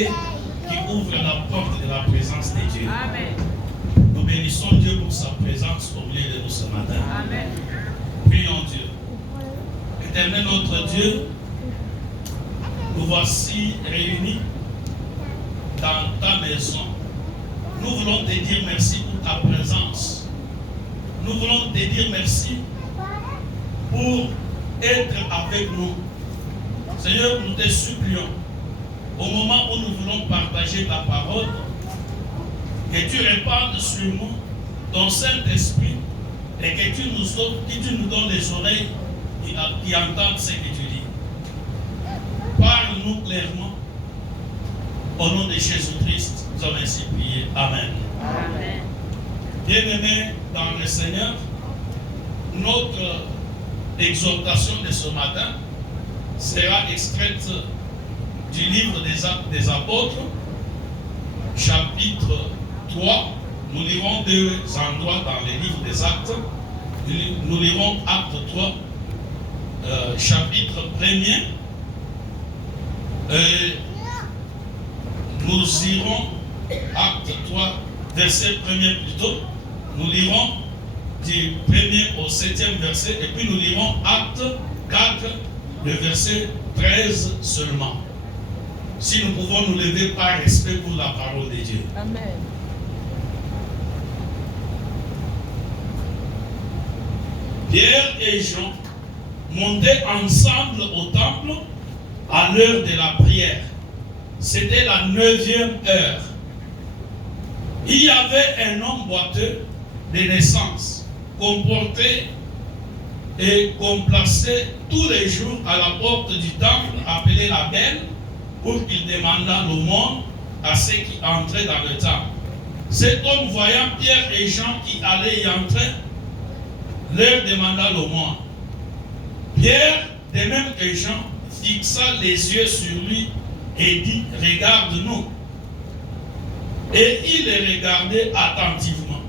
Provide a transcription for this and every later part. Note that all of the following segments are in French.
clé qui ouvre la porte de la présence de Dieu. Amen. Nous bénissons Dieu pour sa présence au milieu de nous ce matin. Amen. Prions Dieu. Éternel notre Dieu, nous voici réunis dans ta maison. Nous voulons te dire merci pour ta présence. Nous voulons te dire merci pour être avec nous. Seigneur, nous te supplions, au moment où nous voulons partager ta parole, que tu répandes sur nous ton Saint-Esprit et que tu nous donnes les oreilles qui entendent ce que tu dis. Parle-nous clairement. Au nom de Jésus-Christ, nous avons ainsi prié. Amen. Amen. Bien-aimés dans le Seigneur, notre exhortation de ce matin sera extraite du livre des Actes des Apôtres, chapitre 3. Nous lirons deux endroits dans le livre des Actes. Nous lirons Acte 3, chapitre 1er. Nous irons Acte 3, verset 1er plutôt. Nous lirons du 1er au 7e verset. Et puis nous lirons Acte 4, le verset 13 seulement. Si nous pouvons nous lever par respect pour la parole de Dieu. Amen. Pierre et Jean montaient ensemble au temple à l'heure de la prière. C'était la 9e heure. Il y avait un homme boiteux de naissance, qu'on portait et qu'on plaçait tous les jours à la porte du temple appelé la Belle, pour qu'il demandât l'aumône à ceux qui entraient dans le temple. Cet homme, voyant Pierre et Jean qui allaient y entrer, leur demanda l'aumône. Pierre, de même que Jean, fixa les yeux sur lui et dit, regarde-nous. Et il les regardait attentivement,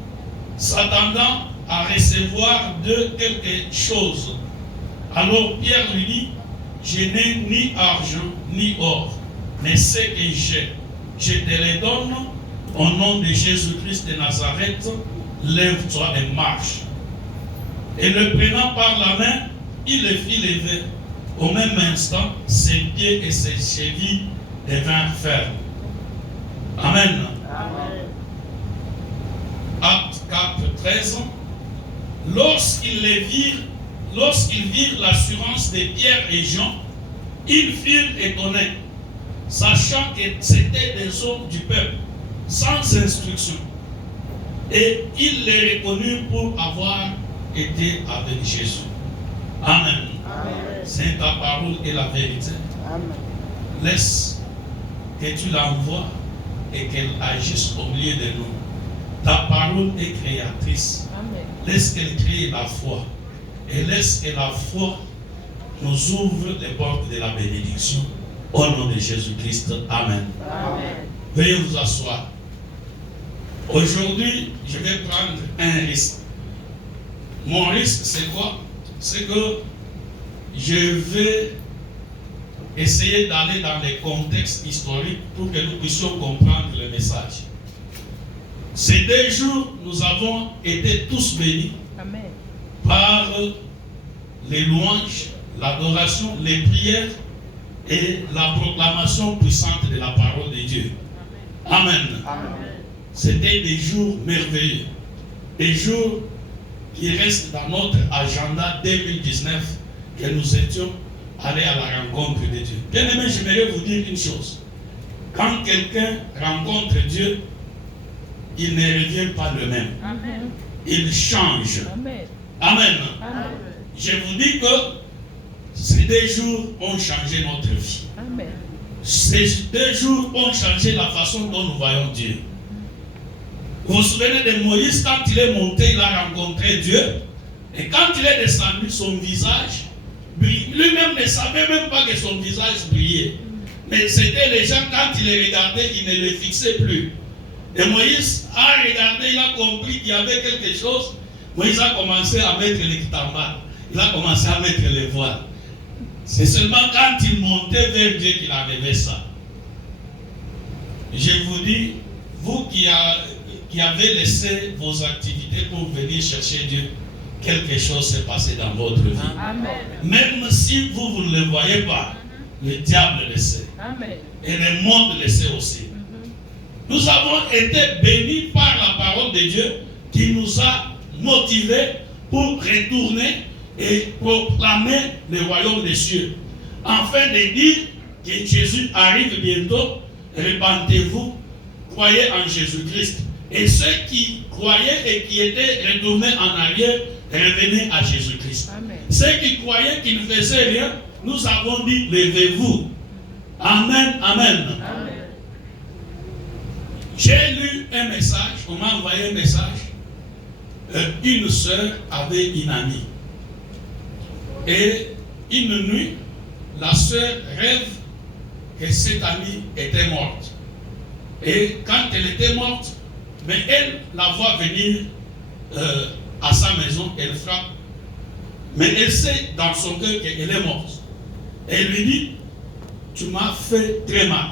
s'attendant à recevoir d'eux quelque chose. Alors Pierre lui dit, je n'ai ni argent ni or, mais ce que j'ai, je te les donne au nom de Jésus-Christ de Nazareth, lève-toi et marche. Et le prenant par la main, il le fit lever. Au même instant, ses pieds et ses chevilles devinrent fermes. Amen. Amen. Acte 4, 13. Lorsqu'ils virent l'assurance de Pierre et Jean, ils furent étonnés, sachant que c'étaient des hommes du peuple, sans instruction. Et ils les reconnurent pour avoir été avec Jésus. Amen. Amen. C'est ta parole et la vérité. Amen. Laisse que tu l'envoies et qu'elle agisse au milieu de nous. Ta parole est créatrice. Amen. Laisse qu'elle crée la foi. Et laisse que la foi nous ouvre les portes de la bénédiction. Au nom de Jésus-Christ. Amen. Amen. Veuillez vous asseoir. Aujourd'hui, je vais prendre un risque. Mon risque, c'est quoi? C'est que je vais essayer d'aller dans les contextes historiques pour que nous puissions comprendre le message. Ces 2 jours, nous avons été tous bénis Amen. par les louanges, l'adoration, les prières et la proclamation puissante de la parole de Dieu. Amen. Amen. C'était des jours merveilleux. Des jours qui restent dans notre agenda 2019 que nous étions allés à la rencontre de Dieu. Bien aimé, j'aimerais vous dire une chose. Quand quelqu'un rencontre Dieu, il ne revient pas le même. Amen. Il change. Amen. Amen. Amen. Je vous dis que ces 2 jours ont changé notre vie. Amen. Ces 2 jours ont changé la façon dont nous voyons Dieu. Vous vous souvenez de Moïse, quand il est monté, il a rencontré Dieu. Et quand il est descendu, son visage brille. Lui-même ne savait même pas que son visage brillait. Mais c'était les gens, quand il les regardait, ils ne les fixaient plus. Et Moïse a regardé, il a compris qu'il y avait quelque chose. Moïse a commencé à mettre les kitambas. Il a commencé à mettre les voiles. C'est seulement quand il montait vers Dieu qu'il avait ça. je vous dis, vous qui avez laissé vos activités pour venir chercher Dieu, quelque chose s'est passé dans votre vie. Amen. Même si vous ne le voyez pas, le diable le sait. Amen. Et le monde le sait aussi. Nous avons été bénis par la parole de Dieu qui nous a motivés pour retourner et proclamer le royaume des cieux. Afin de dire que Jésus arrive bientôt, répentez-vous, croyez en Jésus-Christ. Et ceux qui croyaient et qui étaient retournés en arrière, revenez à Jésus-Christ. Ceux qui croyaient qu'ils ne faisaient rien, nous avons dit, levez-vous. Amen, amen. Amen. J'ai lu un message, on m'a envoyé un message. Une sœur avait une amie. Et une nuit, la sœur rêve que cette amie était morte. Et quand elle était morte, mais elle la voit venir à sa maison, elle frappe. Mais elle sait dans son cœur qu'elle est morte. Elle lui dit, tu m'as fait très mal.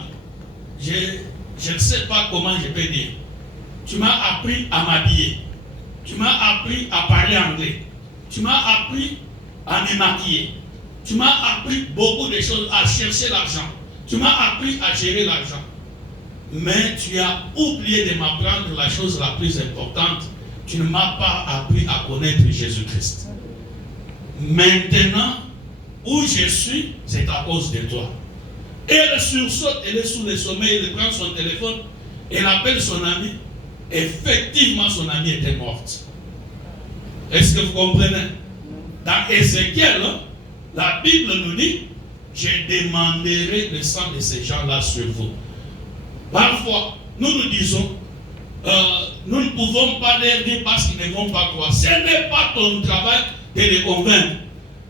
Je ne sais pas comment je peux dire. Tu m'as appris à m'habiller. Tu m'as appris à parler anglais. Tu m'as appris à me maquiller. Tu m'as appris beaucoup de choses, à chercher l'argent. Tu m'as appris à gérer l'argent. Mais tu as oublié de m'apprendre la chose la plus importante. Tu ne m'as pas appris à connaître Jésus-Christ. Maintenant, où je suis, c'est à cause de toi. Et elle sursaute, elle est sous le sommeil, elle prend son téléphone, elle appelle son ami. Effectivement, son amie était morte. Est-ce que vous comprenez? Dans Ézéchiel, la Bible nous dit, je demanderai le sang de ces gens-là sur vous. Parfois, nous disons, nous ne pouvons pas leur dire parce qu'ils ne vont pas croire. Ce n'est pas ton travail de les convaincre.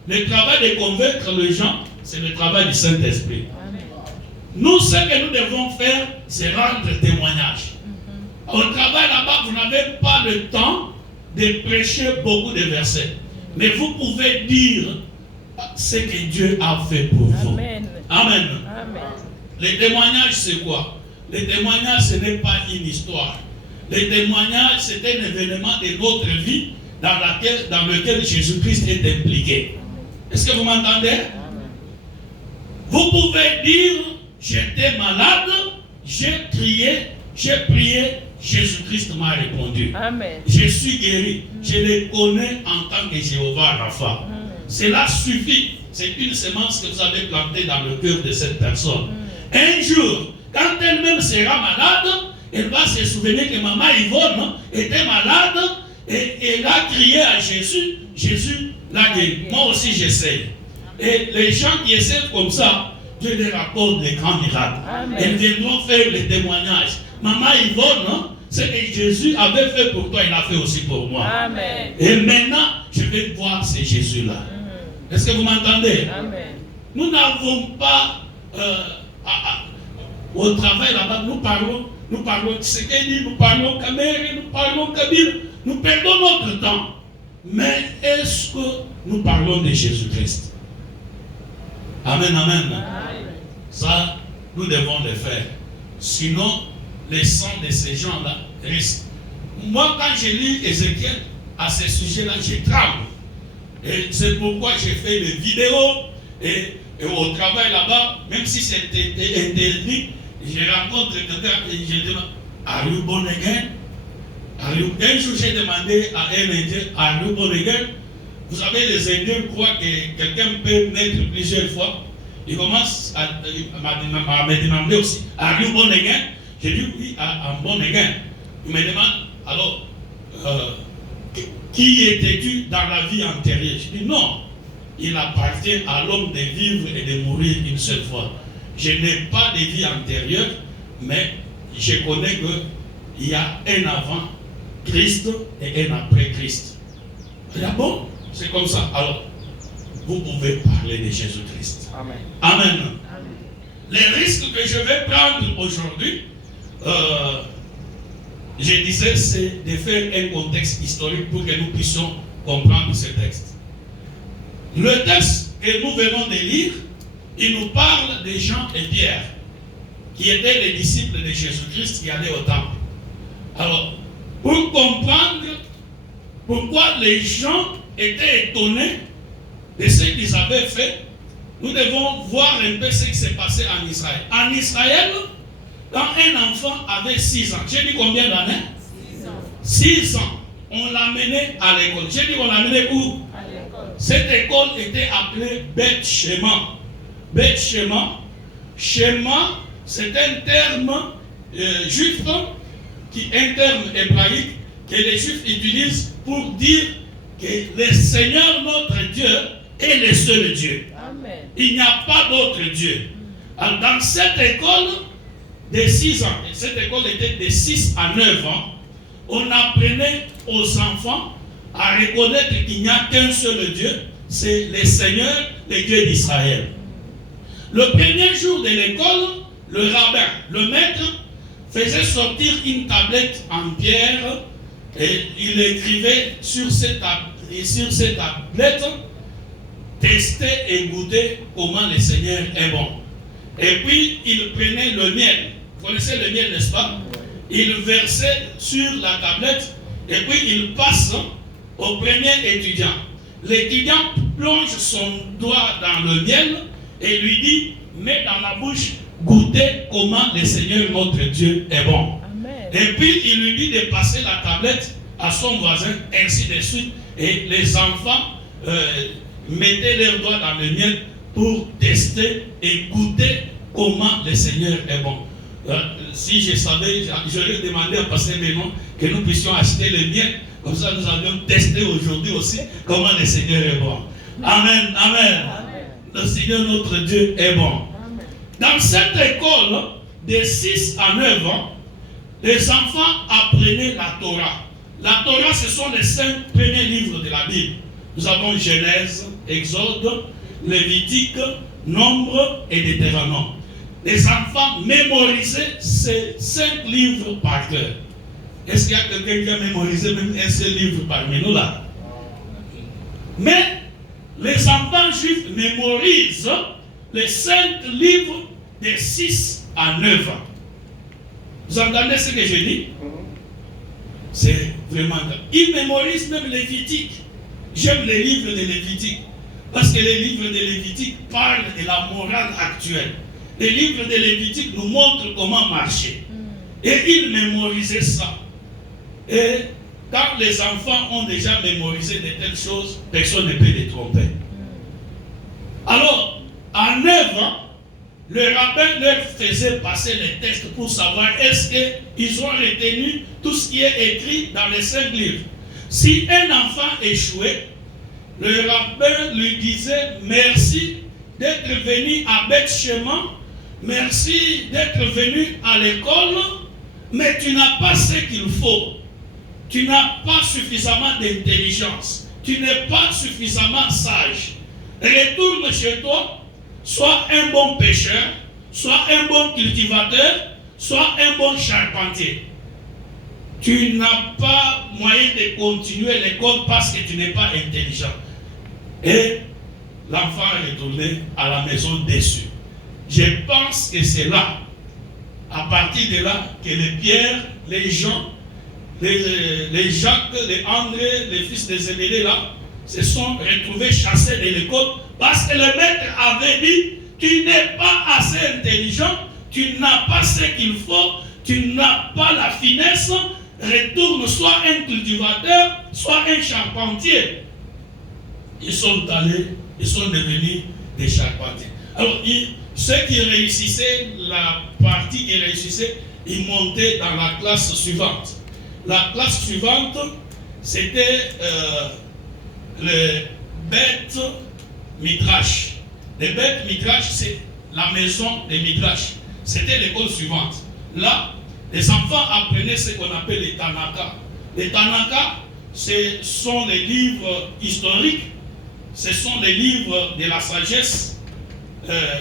Le travail de convaincre les gens, c'est le travail du Saint-Esprit. Nous, ce que nous devons faire, c'est rendre témoignage. Au travail là-bas, vous n'avez pas le temps de prêcher beaucoup de versets. Mais vous pouvez dire ce que Dieu a fait pour vous. Amen. Amen. Amen. Le témoignage, c'est quoi? Le témoignage, ce n'est pas une histoire. Le témoignage, c'est un événement de notre vie dans lequel Jésus-Christ est impliqué. Est-ce que vous m'entendez? Vous pouvez dire, j'étais malade, j'ai crié, j'ai prié, Jésus-Christ m'a répondu. Amen. Je suis guéri. Je le connais en tant que Jéhovah Rapha. Cela suffit. C'est une semence que vous avez plantée dans le cœur de cette personne. Un jour, quand elle-même sera malade, elle va se souvenir que maman Yvonne était malade et elle a crié à Jésus. Jésus l'a guéri. Moi aussi j'essaie. Et les gens qui essaient comme ça, Dieu leur accorde des grands miracles. Elles viendront faire le témoignage. Maman Yvonne, ce que Jésus avait fait pour toi, il a fait aussi pour moi. Amen. Et maintenant, je vais voir ce Jésus-là. Est-ce que vous m'entendez? Amen. Nous n'avons pas, au travail là-bas, nous parlons Tshisekedi, nous parlons Kamere, nous parlons Kabila, nous perdons notre temps. Mais est-ce que nous parlons de Jésus-Christ? Amen, amen. Ça, nous devons le faire. Sinon, les sang de ces gens-là risquent. Moi, quand j'ai lu Ézéchiel, à ce sujet-là, j'ai tremble. Et c'est pourquoi j'ai fait des vidéos. Et au travail là-bas, même si c'était interdit, je rencontre quelqu'un et je demande, are you born again? Un jour, j'ai demandé à un Indien, are you born again? Vous savez, les Indiens croient que quelqu'un peut naître plusieurs fois. Ils commencent à me demander aussi, are you born again? J'ai dit oui, I'm born again. Il me demande, alors, qui étais-tu dans la vie antérieure? Je dis non, il appartient à l'homme de vivre et de mourir une seule fois. Je n'ai pas de vie antérieure, mais je connais qu'il y a un avant Christ et un après Christ. Ah bon? C'est comme ça. Alors, vous pouvez parler de Jésus-Christ. Amen. Amen. Les risques que je vais prendre aujourd'hui, je disais, c'est de faire un contexte historique pour que nous puissions comprendre ce texte. Le texte que nous venons de lire, il nous parle de Jean et Pierre qui étaient les disciples de Jésus-Christ qui allaient au temple. Alors, pour comprendre pourquoi les gens étaient étonnés de ce qu'ils avaient fait, nous devons voir un peu ce qui s'est passé en Israël. En Israël, quand un enfant avait 6 ans, j'ai dit combien d'années? 6 ans. 6 ans, on l'amenait à l'école. J'ai dit on l'amenait où? À l'école. Cette école était appelée Beth Shema. Beth Shema. Shema, c'est un terme juif, un terme hébraïque que les juifs utilisent pour dire que le Seigneur notre Dieu est le seul Dieu. Amen. Il n'y a pas d'autre Dieu. Alors, dans cette école de 6 ans, et cette école était de 6 à 9 ans, on apprenait aux enfants à reconnaître qu'il n'y a qu'un seul Dieu, c'est le Seigneur, le Dieu d'Israël. Le premier jour de l'école, le rabbin, le maître, faisait sortir une tablette en pierre et il écrivait sur cette tablette, tester et goûter comment le Seigneur est bon. Et puis il prenait le miel. Vous connaissez le miel, n'est-ce pas? Il versait sur la tablette et puis il passe au premier étudiant. L'étudiant plonge son doigt dans le miel et lui dit, mets dans la bouche, goûtez comment le Seigneur notre Dieu est bon. Amen. Et puis il lui dit de passer la tablette à son voisin, ainsi de suite. Et les enfants mettaient leurs doigts dans le miel pour tester et goûter comment le Seigneur est bon. Si je savais, j'aurais demandé à Pasteur Bénon que nous puissions acheter le miel. Comme ça, nous allions tester aujourd'hui aussi comment le Seigneur est bon. Amen, amen. Amen. Le Seigneur notre Dieu est bon. Amen. Dans cette école, de 6 à 9 ans, les enfants apprenaient la Torah. La Torah, ce sont les 5 premiers livres de la Bible. Nous avons Genèse, Exode, Lévitique, Nombre et Deutéronome. Les enfants mémorisaient ces 5 livres par cœur. Est-ce qu'il y a quelqu'un qui a mémorisé même un seul livre parmi nous là? Mais les enfants juifs mémorisent les 5 livres de 6 à 9 ans. Vous entendez ce que je dis? C'est vraiment grave. Ils mémorisent même Lévitique. J'aime les livres de Lévitique. Parce que les livres de Lévitique parlent de la morale actuelle. Les livres de Lévitique nous montrent comment marcher. Et ils mémorisaient ça. Et quand les enfants ont déjà mémorisé de telles choses, personne ne peut les tromper. Alors, à 9 ans, le rabbin leur faisait passer les tests pour savoir est-ce qu'ils ont retenu tout ce qui est écrit dans les 5 livres. Si un enfant échouait, le rabbin lui disait merci d'être venu à Beth Shema, merci d'être venu à l'école, mais tu n'as pas ce qu'il faut. Tu n'as pas suffisamment d'intelligence. Tu n'es pas suffisamment sage. Retourne chez toi, sois un bon pêcheur, sois un bon cultivateur, sois un bon charpentier. Tu n'as pas moyen de continuer l'école parce que tu n'es pas intelligent. Et l'enfant est retourné à la maison déçu. Je pense que c'est là, à partir de là, que les Pierre, les Jean, les Jacques, les André, les fils de Zébédée là, se sont retrouvés chassés de l'école parce que le maître avait dit, tu n'es pas assez intelligent, tu n'as pas ce qu'il faut, tu n'as pas la finesse, retourne soit un cultivateur, soit un charpentier. Ils sont allés, ils sont devenus des charpentiers. Alors, ceux qui réussissaient, la partie qui réussissait, ils montaient dans la classe suivante. La classe suivante, c'était le Beth Midrash. Le Beth Midrash, c'est la maison des Midrash. C'était l'école suivante. Là, les enfants apprenaient ce qu'on appelle les Tanaka. Les Tanaka, ce sont les livres historiques, ce sont les livres de la sagesse,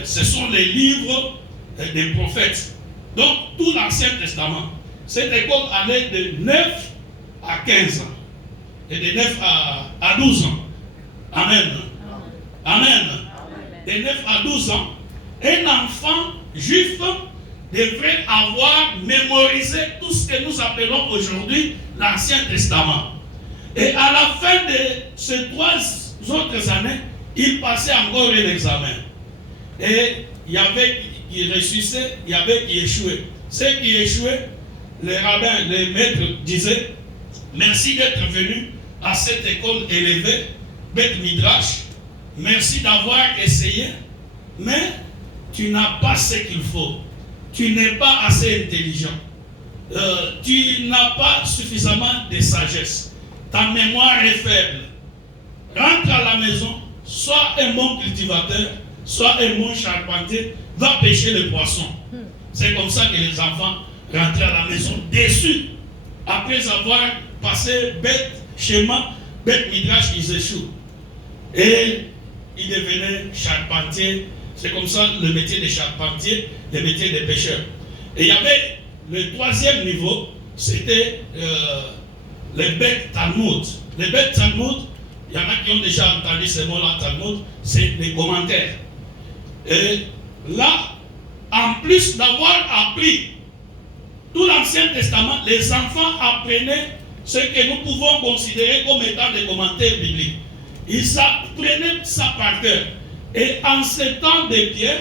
ce sont les livres des prophètes. Donc, tout l'Ancien Testament. Cette école allait de 9 à 15 ans. Et de 9 à 12 ans. Amen. Amen. De 9 à 12 ans, un enfant juif devrait avoir mémorisé tout ce que nous appelons aujourd'hui l'Ancien Testament. Et à la fin de ces 3 autres années, il passait encore un examen. Et il y avait qui réussissaient, il y avait qui échouaient. Ceux qui échouaient, les rabbins, les maîtres disaient « Merci d'être venu à cette école élevée, Beth Midrash. Merci d'avoir essayé, mais tu n'as pas ce qu'il faut. Tu n'es pas assez intelligent. Tu n'as pas suffisamment de sagesse. Ta mémoire est faible. Rentre à la maison, sois un bon cultivateur, sois un bon charpentier, va pêcher le poisson. » C'est comme ça que les enfants rentraient à la maison déçus. Après avoir passé bête, schéma, bête midrash, ils échouent. Et ils devenaient charpentiers. C'est comme ça le métier de charpentier, le métier de pêcheur. Et il y avait le 3e niveau, c'était les bêtes Talmud. Les bêtes Talmud, il y en a qui ont déjà entendu ce mot-là, Talmud, c'est les commentaires. Et là, en plus d'avoir appris tout l'Ancien Testament, les enfants apprenaient ce que nous pouvons considérer comme étant des commentaires bibliques. Ils apprenaient ça par cœur. Et en ces temps de Pierre,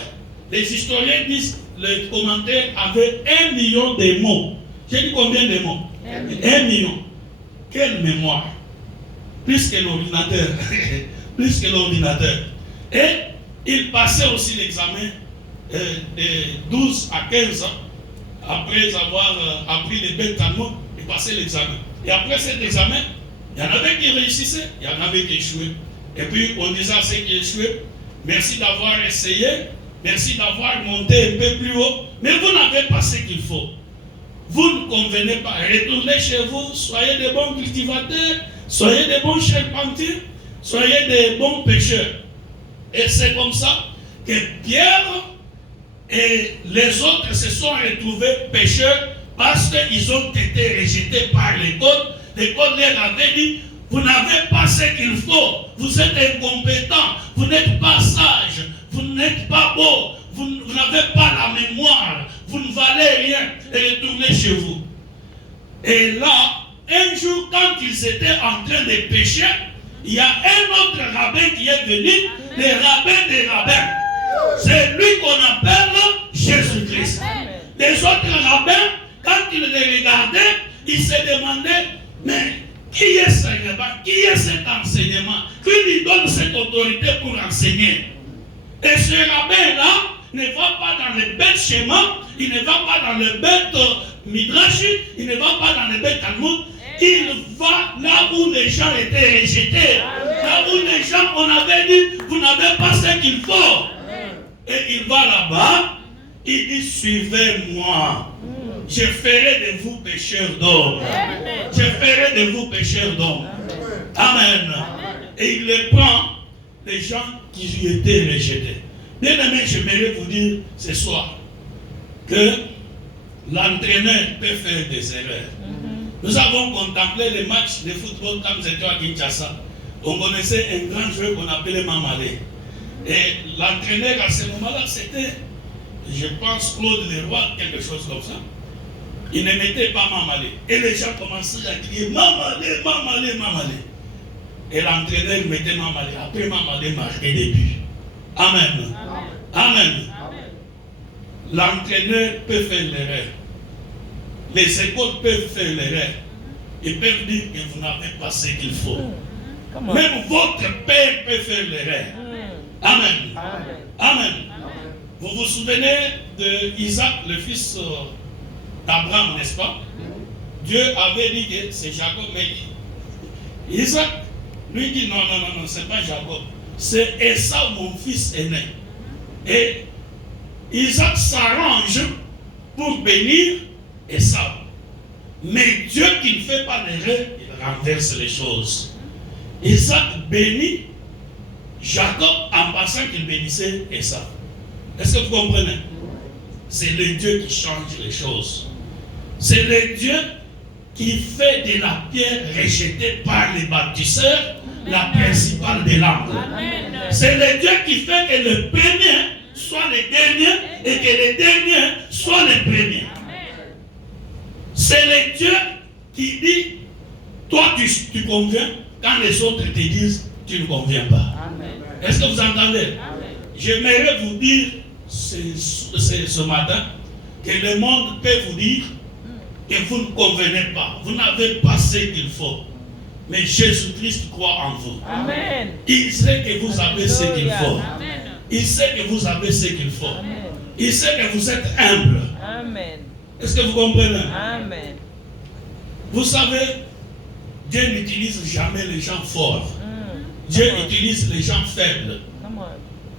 les historiens disent que les commentaires avaient 1 million de mots. J'ai dit combien de mots? 1 million. Quelle mémoire! Plus que l'ordinateur. Plus que l'ordinateur. Et il passait aussi l'examen de 12 à 15 ans. Après avoir appris les bêtes Talmud, il passait l'examen. Et après cet examen, il y en avait qui réussissaient, il y en avait qui échouaient. Et puis on disait à ceux qui échouaient, merci d'avoir essayé, merci d'avoir monté un peu plus haut, mais vous n'avez pas ce qu'il faut. Vous ne convenez pas. Retournez chez vous, soyez des bons cultivateurs, soyez des bons charpentiers, soyez des bons pêcheurs. Et c'est comme ça que Pierre et les autres se sont retrouvés pécheurs parce qu'ils ont été rejetés par l'école. L'école leur avait dit, vous n'avez pas ce qu'il faut, vous êtes incompétents, vous n'êtes pas sages, vous n'êtes pas beaux, vous n'avez pas la mémoire, vous ne valez rien, et retournez chez vous. Et là, un jour, quand ils étaient en train de pécher, il y a un autre rabbin qui est venu, le rabbin des rabbins. C'est lui qu'on appelle Jésus-Christ. Les autres rabbins, quand ils les regardaient, ils se demandaient, mais qui est ce rabbin? Qui est cet enseignement? Qui lui donne cette autorité pour enseigner? Et ce rabbin-là ne va pas dans le bête schéma, il ne va pas dans le bête midrash, il ne va pas dans le bête Talmud, il va là où les gens étaient rejetés, là où les gens, on avait dit, vous n'avez pas ce qu'il faut. Et il va là-bas, il dit, suivez-moi. Je ferai de vous pécheurs d'hommes. Je ferai de vous pécheurs d'hommes. Amen. Et il les prend, les gens qui lui étaient rejetés. Bien aimé, j'aimerais vous dire ce soir que l'entraîneur peut faire des erreurs. Nous avons contemplé les matchs de football quand nous étions à Kinshasa. On connaissait un grand joueur qu'on appelait Mamalé. Et l'entraîneur à ce moment-là, c'était, je pense, Claude Leroy, quelque chose comme ça. Il ne mettait pas Mamalé. Et les gens commençaient à crier Mamalé, Mamalé, Mamalé. Et l'entraîneur mettait Mamalé. Après Mamalé marquait des buts. Amen. Amen. L'entraîneur peut faire l'erreur. Les écoles peuvent faire l'erreur. Ils peuvent dire que vous n'avez pas ce qu'il faut. Même votre père peut faire l'erreur. Amen. Amen. Vous vous souvenez d'Isaac, le fils d'Abraham, n'est-ce pas? Dieu avait dit que c'est Jacob, mais Isaac lui dit non, c'est pas Jacob. C'est Esau, mon fils aîné. Et Isaac s'arrange pour bénir Esau. Mais Dieu qui ne fait pas l'erreur, il renverse les choses. Isaac bénit Jacob en pensant qu'il bénissait Esau. Est-ce que vous comprenez? C'est le Dieu qui change les choses. C'est le Dieu qui fait de la pierre rejetée par les bâtisseurs la principale de l'angle. C'est le Dieu qui fait que le premier soient les derniers et que les derniers soient les premiers. C'est le Dieu qui dit, toi tu conviens quand les autres te disent, tu ne conviens pas. Est-ce que vous entendez? J'aimerais vous dire ce matin que le monde peut vous dire que vous ne convenez pas, vous n'avez pas ce qu'il faut. Mais Jésus-Christ croit en vous. Amen. Il sait que vous avez ce qu'il faut. Amen. Il sait que vous avez ce qu'il faut. Amen. Il sait que vous êtes humble. Amen. Est-ce que vous comprenez? Amen. Vous savez, Dieu n'utilise jamais les gens forts. Dieu utilise les gens faibles.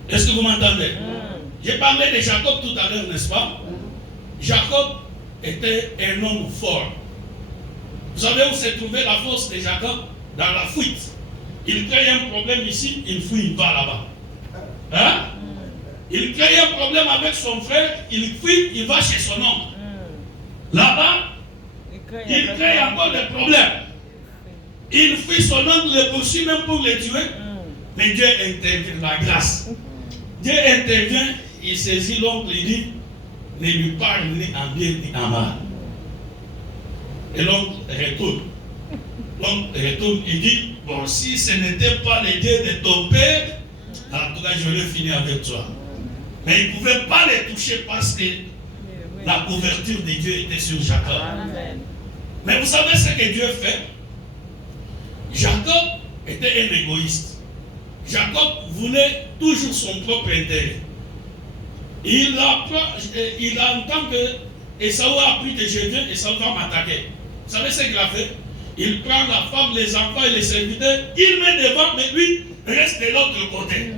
Est-ce que vous m'entendez? J'ai parlé de Jacob tout à l'heure, n'est-ce pas? Jacob était un homme fort. Vous savez où s'est trouvée la force de Jacob? Dans la fuite. Il crée un problème ici, il fuit, il va là-bas. Hein? Il crée un problème avec son frère, il fuit, il va chez son oncle. Là-bas, il crée encore des problèmes. Il fuit son oncle, le poursuit même pour le tuer. Mais Dieu intervient, la grâce. Dieu intervient, il saisit l'oncle, il dit, ne lui parle ni en bien ni en mal. Et l'oncle retourne. L'oncle retourne, il dit, bon, si ce n'était pas le Dieu de ton père, en tout cas, je vais finir avec toi. Mais il ne pouvait pas les toucher parce que la couverture de Dieu était sur Jacob. Amen. Mais vous savez ce que Dieu fait? Jacob était un égoïste. Jacob voulait toujours son propre intérêt. Il entend que Esaü a appris que je viens, Esaü va m'attaquer. Vous savez ce qu'il a fait? Il prend la femme, les enfants et les serviteurs, il met devant, mais lui reste de l'autre côté.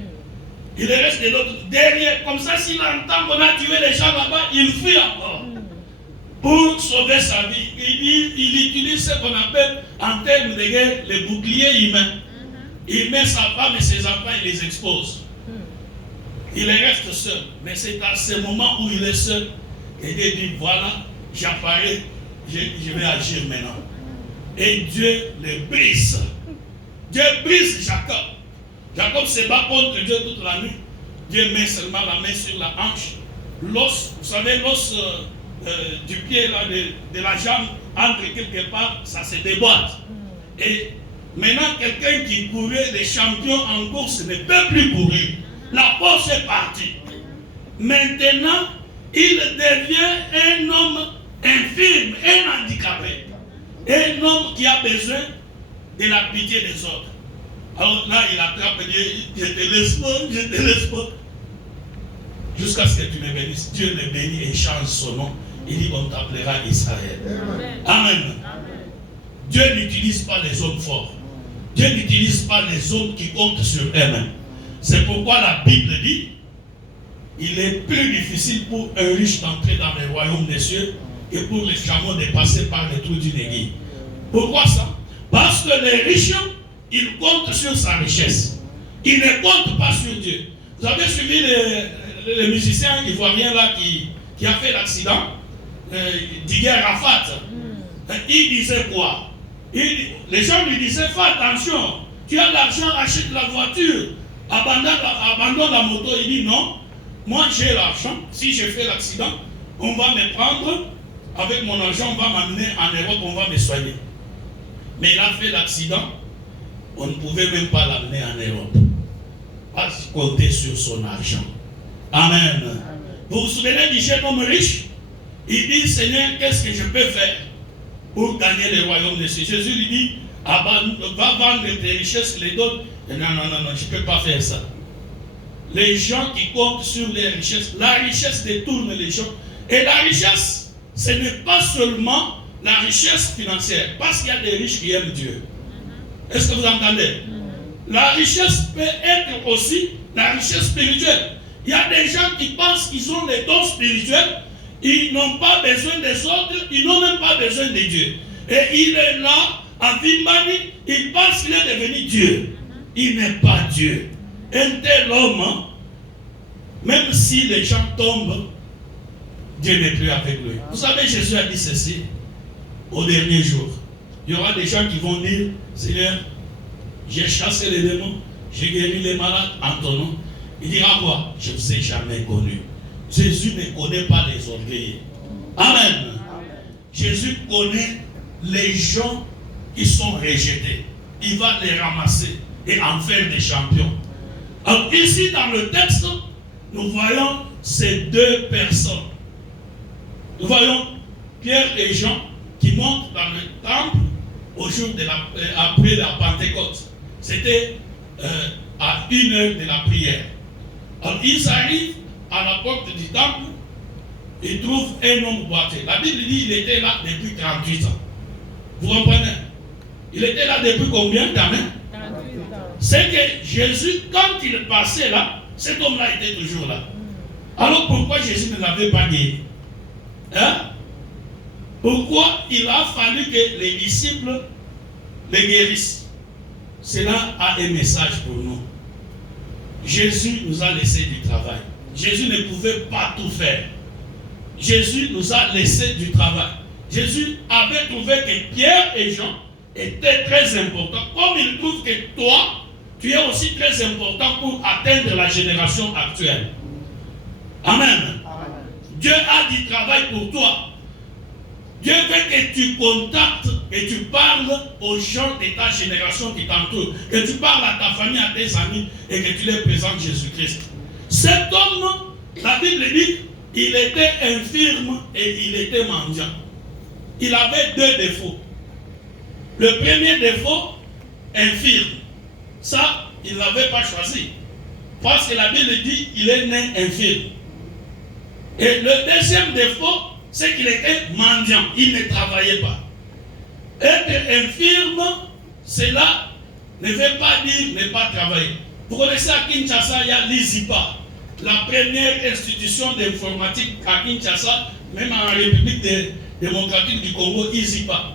Il reste de l'autre derrière. Comme ça, s'il entend qu'on a tué les gens là-bas, il fuit encore. Pour sauver sa vie, il utilise ce qu'on appelle en termes de guerre le bouclier humain. Il met sa femme et ses enfants, il les expose. Il reste seul. Mais c'est à ce moment où il est seul et Dieu dit, voilà, j'apparais, je vais agir maintenant. Et Dieu le brise. Dieu brise Jacob. Jacob se bat contre Dieu toute la nuit. Dieu met seulement la main sur la hanche. L'os, vous savez, l'os du pied là, de la jambe, entre quelque part, ça se déboîte. Et maintenant, quelqu'un qui courait, les champions en course ne peut plus courir. La force est partie. Maintenant, il devient un homme infirme, un handicapé. Un homme qui a besoin de la pitié des autres. Alors là, il attrape et dit, je te laisse pas. Jusqu'à ce que tu me bénisses. Dieu le bénit et change son nom. Il dit, on t'appellera Israël. Amen. Amen. Dieu n'utilise pas les hommes forts. Dieu n'utilise pas les hommes qui comptent sur eux-mêmes. C'est pourquoi la Bible dit, il est plus difficile pour un riche d'entrer dans le royaume des cieux que pour les chameaux de passer par les trous d'une aiguille. Pourquoi ça? Parce que les riches, ils comptent sur sa richesse. Ils ne comptent pas sur Dieu. Vous avez suivi le musicien ivoirien là qui a fait l'accident, Didier Rafat. Il disait quoi? Les gens lui disaient, fais attention, tu as l'argent, achète la voiture, abandonne la moto. Il dit non, moi j'ai l'argent, si je fais l'accident, on va me prendre, avec mon argent, on va m'amener en Europe, on va me soigner. Mais il a fait l'accident, on ne pouvait même pas l'amener en Europe. Parce qu'il comptait sur son argent. Amen. Amen. Vous vous souvenez du jeune homme riche? Il dit, Seigneur, qu'est-ce que je peux faire pour gagner le royaume de cieux? Jésus lui dit, va vendre tes richesses, les donne. Non, je ne peux pas faire ça. Les gens qui comptent sur les richesses, la richesse détourne les gens. Et la richesse, ce n'est pas seulement la richesse financière, parce qu'il y a des riches qui aiment Dieu. Est-ce que vous entendez? La richesse peut être aussi la richesse spirituelle. Il y a des gens qui pensent qu'ils ont les dons spirituels, ils n'ont pas besoin des autres, ils n'ont même pas besoin de Dieu. Et il est là, à Vimbani, il pense qu'il est devenu Dieu. Il n'est pas Dieu. Un tel homme, même si les gens tombent, Dieu n'est plus avec lui. Vous savez, Jésus a dit ceci au dernier jour. Il y aura des gens qui vont dire, Seigneur, j'ai chassé les démons, j'ai guéri les malades en ton nom. Il dira quoi? Je ne vous ai jamais connu. Jésus ne connaît pas les orgueilleux. Amen. Jésus connaît les gens qui sont rejetés. Il va les ramasser et en faire des champions. Alors ici dans le texte, nous voyons ces deux personnes. Nous voyons Pierre et Jean qui montent dans le temple au jour de après la Pentecôte. C'était à 1h de la prière. Alors ils arrivent à la porte du temple, ils trouvent un homme boiteux. La Bible dit qu'il était là depuis 38 ans. Vous comprenez? Il était là depuis combien de temps? 38 ans. C'est que Jésus, quand il passait là, cet homme-là était toujours là. Alors pourquoi Jésus ne l'avait pas guéri? Hein? Pourquoi il a fallu que les disciples les guérissent? Cela a un message pour nous. Jésus nous a laissé du travail. Jésus ne pouvait pas tout faire. Jésus nous a laissé du travail. Jésus avait trouvé que Pierre et Jean étaient très importants. Comme il trouve que toi, tu es aussi très important pour atteindre la génération actuelle. Amen. Amen. Dieu a du travail pour toi. Dieu veut que tu contactes et tu parles aux gens de ta génération qui t'entourent. Que tu parles à ta famille, à tes amis et que tu les présentes Jésus-Christ. Cet homme, la Bible dit, il était infirme et il était mendiant. Il avait deux défauts. Le premier défaut, infirme. Ça, il ne l'avait pas choisi. Parce que la Bible dit qu'il est né infirme. Et le deuxième défaut, c'est qu'il était mendiant. Il ne travaillait pas. Être infirme, cela ne veut pas dire ne pas travailler. Vous connaissez à Kinshasa, il y a l'ISIPA, la première institution d'informatique à Kinshasa, même en République démocratique du Congo, ISIPA.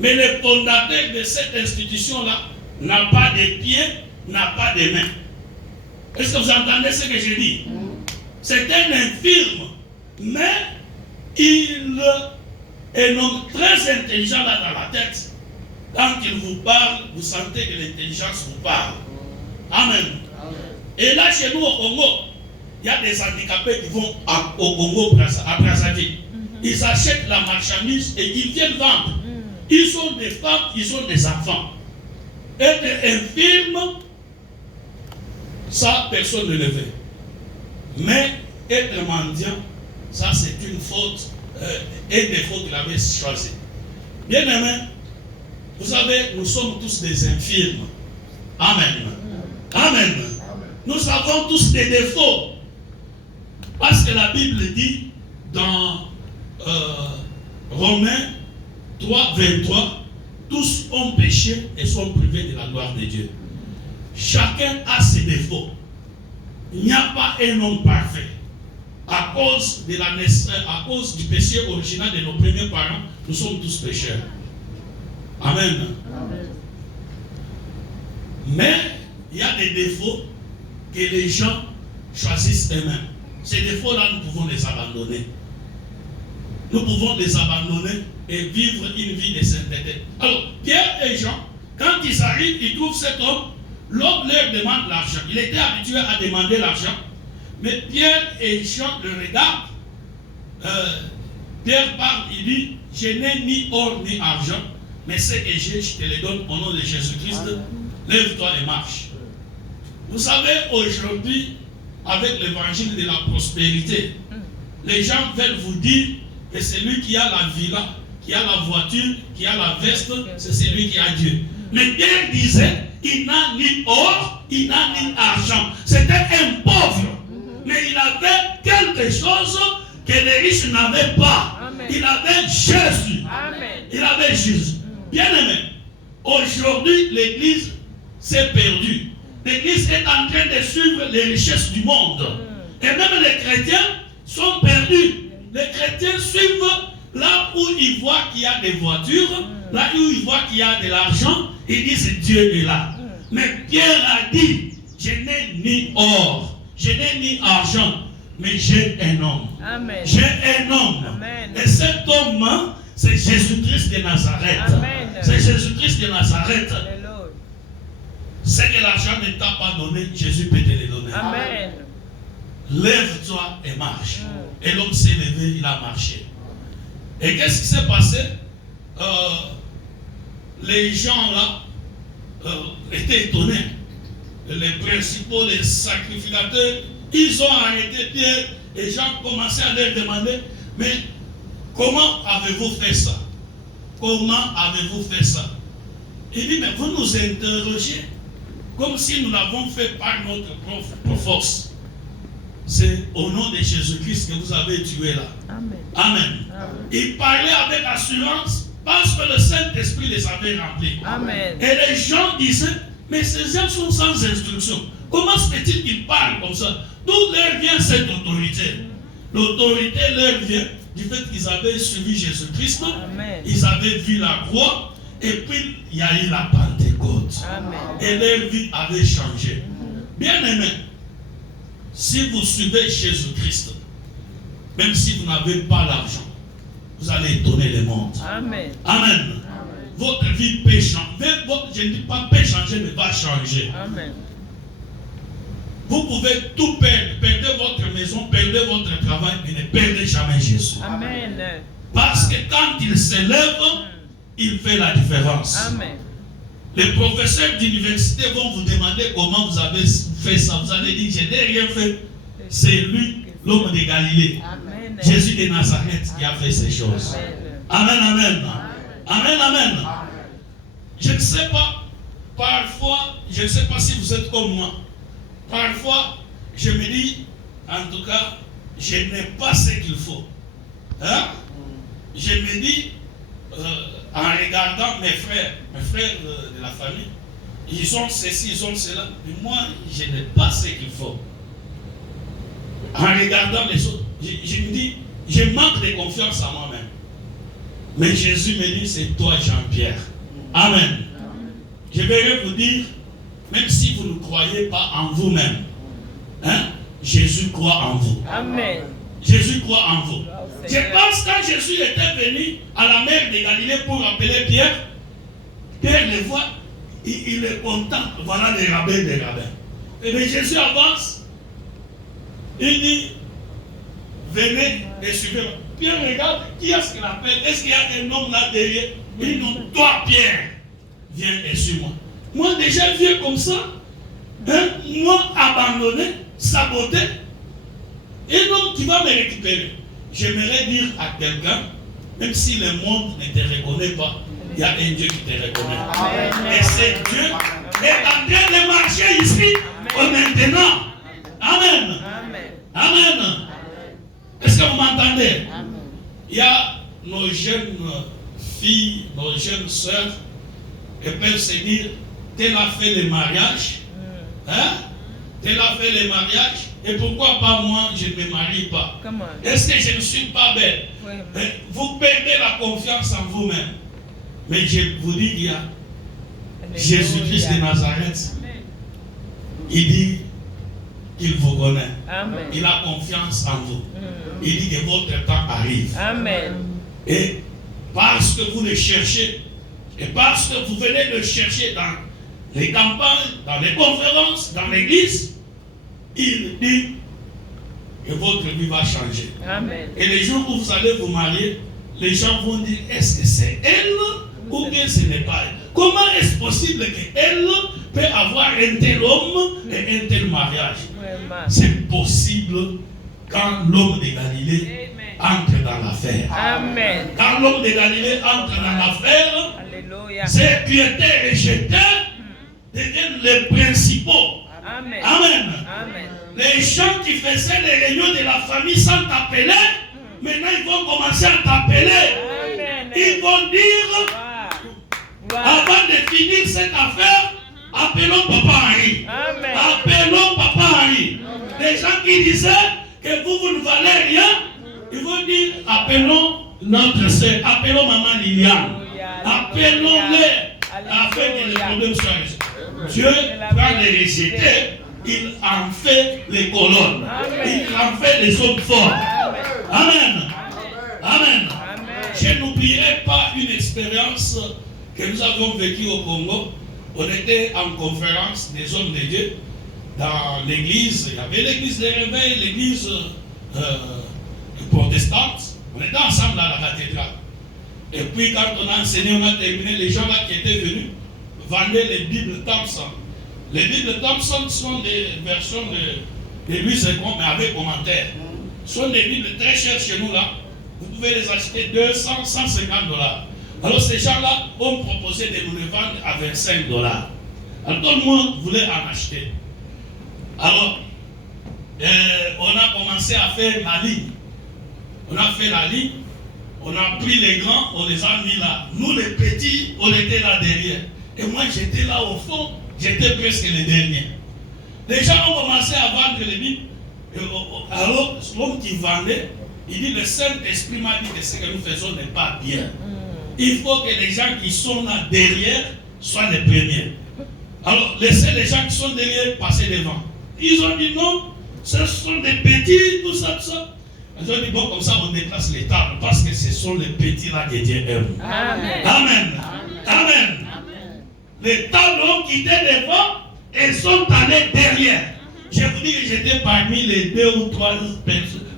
Mais le fondateur de cette institution-là n'a pas de pieds, n'a pas de mains. Est-ce que vous entendez ce que je dis? C'est un infirme, mais il est un homme très intelligent là dans la tête. Quand il vous parle, vous sentez que l'intelligence vous parle. Amen. Et là, chez nous au Congo, il y a des handicapés qui vont au Congo, à Brazzaville. Ils achètent la marchandise et ils viennent vendre. Ils sont des femmes, ils sont des enfants. Être infirme, ça, personne ne le veut. Mais être mendiant, ça c'est une faute, un défaut qu'il avait choisi. Bien aimé, vous savez, nous sommes tous des infirmes. Amen. Amen. Nous avons tous des défauts. Parce que la Bible dit dans Romains 3, 23, tous ont péché et sont privés de la gloire de Dieu. Chacun a ses défauts. Il n'y a pas un homme parfait. À cause de la naissance, à cause du péché original de nos premiers parents, nous sommes tous pécheurs. Amen. Amen. Mais il y a des défauts que les gens choisissent eux-mêmes. Ces défauts-là, nous pouvons les abandonner. Nous pouvons les abandonner et vivre une vie de sainteté. Alors, Pierre et Jean, quand ils arrivent, ils trouvent cet homme. L'homme leur demande l'argent. Il était habitué à demander l'argent. Mais Pierre et Jean le regardent. Pierre parle, il dit, je n'ai ni or ni argent, mais ce que j'ai, je te le donne au nom de Jésus-Christ. Lève-toi et marche. Vous savez, aujourd'hui, avec l'évangile de la prospérité, les gens veulent vous dire que celui qui a la villa, qui a la voiture, qui a la veste, c'est celui qui a Dieu. Mais Pierre disait, il n'a ni or, il n'a ni argent. C'était un pauvre. Mais il avait quelque chose que les riches n'avaient pas. Amen. Il avait Jésus. Amen. Il avait Jésus. Bien aimé, aujourd'hui, l'Église s'est perdue. L'Église est en train de suivre les richesses du monde. Et même les chrétiens sont perdus. Les chrétiens suivent là où ils voient qu'il y a des voitures, là où ils voient qu'il y a de l'argent, ils disent Dieu est là. Mais Pierre a dit, je n'ai ni or, je n'ai ni argent, mais j'ai un homme. Amen. J'ai un homme. Amen. Et cet homme, c'est Jésus-Christ de Nazareth. Amen. C'est Jésus-Christ de Nazareth. Alléluia. Ce que l'argent ne t'a pas donné, Jésus peut te le donner. Amen. Lève-toi et marche. Et l'homme s'est levé, il a marché. Et qu'est-ce qui s'est passé? Les gens là étaient étonnés. Les principaux, les sacrificateurs, ils ont arrêté Pierre et Jean commençaient à leur demander, mais comment avez-vous fait ça? Comment avez-vous fait ça? Il dit, mais vous nous interrogez comme si nous l'avons fait par notre propre force. C'est au nom de Jésus-Christ que vous avez tué là. Amen. Amen. Amen. Il parlait avec assurance parce que le Saint-Esprit les avait remplis. Amen. Et les gens disaient, mais ces gens sont sans instruction. Comment se fait-il qu'ils parlent comme ça? D'où leur vient cette autorité? L'autorité leur vient du fait qu'ils avaient suivi Jésus-Christ. Amen. Ils avaient vu la croix. Et puis il y a eu la Pentecôte. Amen. Et leur vie avait changé. Bien aimé, si vous suivez Jésus-Christ, même si vous n'avez pas l'argent, vous allez étonner le monde. Amen. Amen. Amen. Votre vie peut changer. Je ne dis pas peut changer, mais va changer. Amen. Vous pouvez tout perdre. Perdez votre maison, perdez votre travail, mais ne perdez jamais Jésus. Amen. Parce que quand il s'élève, il fait la différence. Amen. Les professeurs d'université vont vous demander comment vous avez fait ça. Vous allez dire, je n'ai rien fait. C'est lui, l'homme de Galilée. Amen. Jésus de Nazareth qui a fait ces choses. Amen, amen. Amen, amen. Je ne sais pas, parfois, je ne sais pas si vous êtes comme moi. Parfois, je me dis, en tout cas, je n'ai pas ce qu'il faut. Hein? Je me dis, en regardant mes frères de la famille, ils ont ceci, ils ont cela, mais moi, je n'ai pas ce qu'il faut. En regardant les autres, je me dis, je manque de confiance en moi-même. Mais Jésus me dit, c'est toi, Jean-Pierre. Amen. Je vais vous dire, même si vous ne croyez pas en vous-même, hein, Jésus croit en vous. Amen. Jésus croit en vous. Je pense que quand Jésus était venu à la mer de Galilée pour appeler Pierre, Pierre le voit, il est content. Voilà les rabbins des rabbins. Mais Jésus avance, il dit, venez et suivez-moi. Pierre regarde, qui est-ce qu'il appelle? Est-ce qu'il y a un homme là derrière? Il dit, non, toi Pierre, viens et suis-moi. Moi déjà vieux comme ça, hein, moi abandonné, saboté, et donc tu vas me récupérer. J'aimerais dire à quelqu'un, même si le monde ne te reconnaît pas, il y a un Dieu qui te reconnaît. Amen. Et c'est Dieu qui est en train de marcher ici maintenant. Amen. Amen. Amen. Est-ce que vous m'entendez? Il y a nos jeunes filles, nos jeunes sœurs, qui peuvent se dire, tel a fait le mariage, hein? Tel a fait le mariage, et pourquoi pas moi, je ne me marie pas? Est-ce que je ne suis pas belle? Oui. Vous perdez la confiance en vous-même. Mais je vous dis, il y a Jésus-Christ de Nazareth. Il dit qu'il vous connaît. Amen. Il a confiance en vous. Il dit que votre temps arrive. Amen. Et parce que vous le cherchez, et parce que vous venez le chercher dans les campagnes, dans les conférences, dans l'église, il dit que votre vie va changer. Amen. Et les jours où vous allez vous marier, les gens vont dire, est-ce que c'est elle ou bien ce n'est pas elle? Comment est-ce possible qu'elle peut avoir un tel homme et un tel mariage? C'est possible quand l'homme de Galilée entre dans l'affaire. Amen. Quand l'homme de Galilée entre dans l'affaire, ceux qui étaient rejetés deviennent les principaux. Amen. Amen. Amen. Les gens qui faisaient les réunions de la famille sans t'appeler, maintenant ils vont commencer à t'appeler. Amen. Ils vont dire, avant de finir cette affaire, appelons Papa Henri. Amen. Appelons Papa Henri. Les gens qui disaient que vous ne valez rien, ils vont dire, appelons notre sœur, appelons Maman Liliane. Appelons-les afin que les problèmes soient résolus. Dieu va les rejeter, il en fait les colonnes. Amen. Il en fait les hommes forts. Amen. Amen. Amen. Je n'oublierai pas une expérience que nous avons vécue au Congo On était en conférence des hommes de Dieu dans l'église. Il y avait l'église des réveils, l'église protestante. On était ensemble à la cathédrale. Et puis quand on a enseigné, on a terminé, les gens là qui étaient venus vendaient les Bibles Thompson. Les Bibles Thompson sont des versions de Louis II, mais avec commentaires. Ce sont des Bibles très chères chez nous là. Vous pouvez les acheter 200, 150 $. Alors ces gens-là ont proposé de nous les vendre à 25 $. Alors tout le monde voulait en acheter. Alors, on a commencé à faire la ligne. On a fait la ligne. On a pris les grands, on les a mis là. Nous les petits, on était là derrière. Et moi j'étais là au fond, j'étais presque les derniers. Les gens ont commencé à vendre les Bibles. Alors, l'homme qui vendait, il dit, le Saint-Esprit m'a dit que ce que nous faisons n'est pas bien. Il faut que les gens qui sont là derrière soient les premiers. Alors, laissez les gens qui sont derrière passer devant. Ils ont dit non, ce sont des petits, tout ça, tout ça. Ils ont dit bon, comme ça on déplace les tables parce que ce sont les petits là que Dieu aime. Amen. Amen. Amen. Les tables ont quitté devant et sont allés derrière. Je vous dis que j'étais parmi les 2 ou 3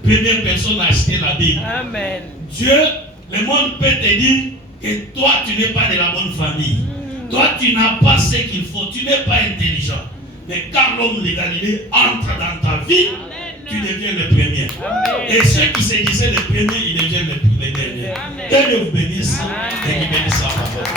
premières personnes à acheter la Bible. Amen. Dieu, le monde peut te dire que toi tu n'es pas de la bonne famille. Toi tu n'as pas ce qu'il faut, tu n'es pas intelligent. Mais quand l'homme de Galilée entre dans ta vie, tu deviens le premier. Amen. Et ceux qui se disaient les premiers, ils deviennent les derniers. Que Dieu vous bénisse et qui bénisse.